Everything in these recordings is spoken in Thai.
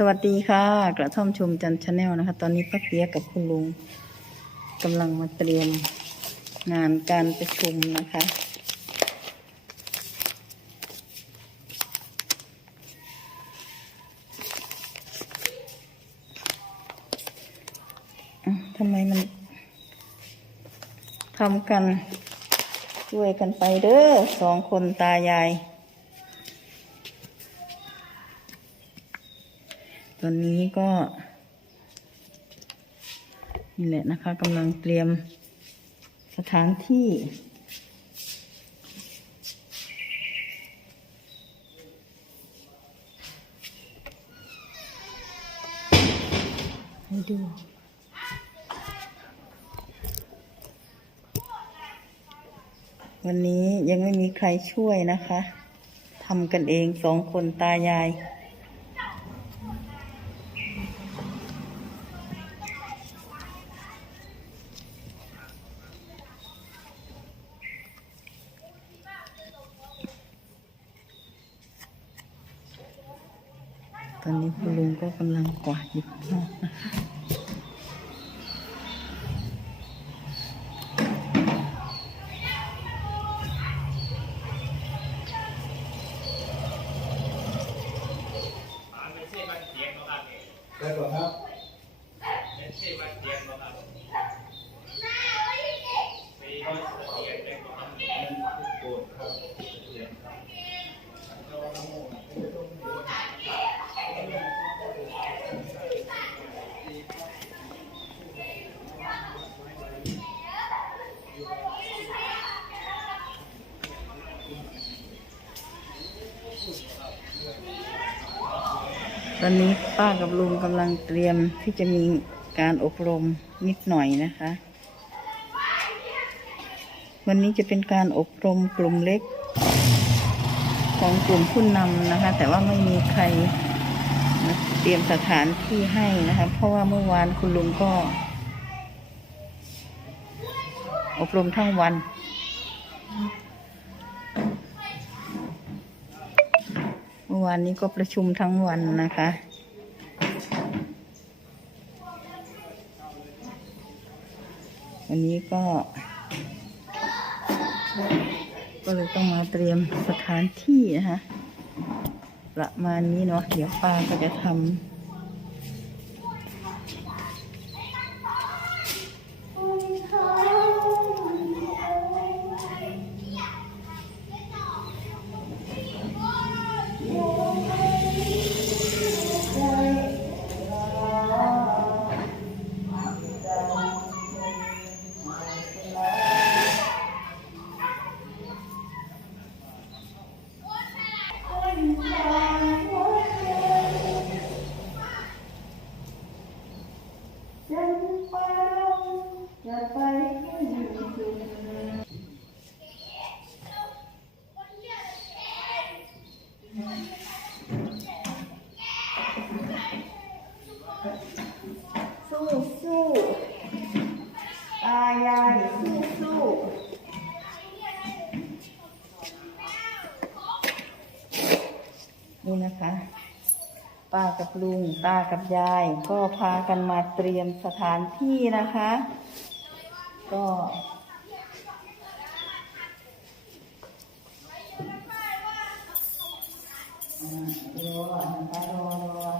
สวัสดีค่ะ กระท่อมชมจันชาแนลนะคะ ตอนนี้ป้าเปียกับคุณลุงกำลังมาเตรียมงานการประชุมนะคะอะทำไมมันทำกันช่วยกันไปเด้อสองคนตายาย ตอนนี้ก็นี่แหละนะคะกำลังเตรียมสถานที่ ให้ดูวันนี้ยังไม่มีใครช่วยนะคะทำกันเองสองคนตายาย อนนี้คุณลุงก็กำลังกวาดอยู่นอกนะคะได้ก่อนครับโกรธครับเสียงครับ ตอนนี้ป้ากับลุงกำลังเตรียมที่จะมีการอบรมนิดหน่อยนะคะ วันนี้จะเป็นการอบรมกลุ่มเล็ก ของกลุ่มผู้นำนะคะ แต่ว่าไม่มีใครเตรียมสถานที่ให้นะคะ เพราะว่าเมื่อวานคุณลุงก็ อบรมทั้งวัน เมื่อวานนี้ก็ประชุมทั้งวันนะคะวันนี้ก็ ก็เลยต้องมาเตรียมสถานที่นะคะ ประมาณนี้เนาะเดี๋ยวป้าก็จะทำ สู้ตายายสู้สู้นี่นะคะป้ากับลุงตากับยาย ก็พากันมาเตรียมสถานที่นะคะ ก็อ่ารอนะคะรอรอ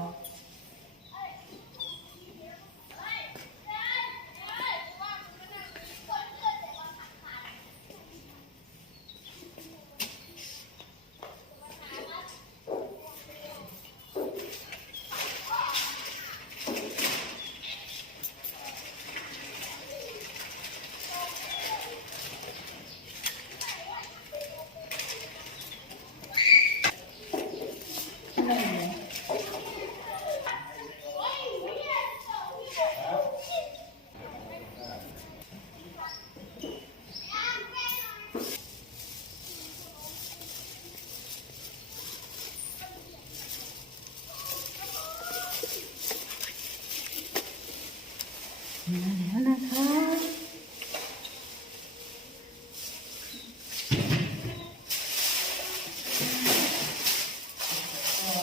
มาแล้วนะคะ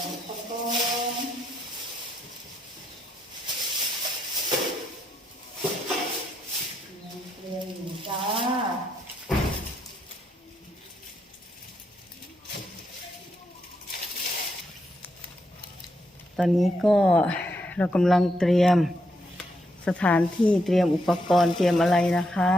อุปกรณ์ ตอนนี้ก็เรากำลังเตรียมสถานที่เตรียมอุปกรณ์เตรียมอะไรนะคะ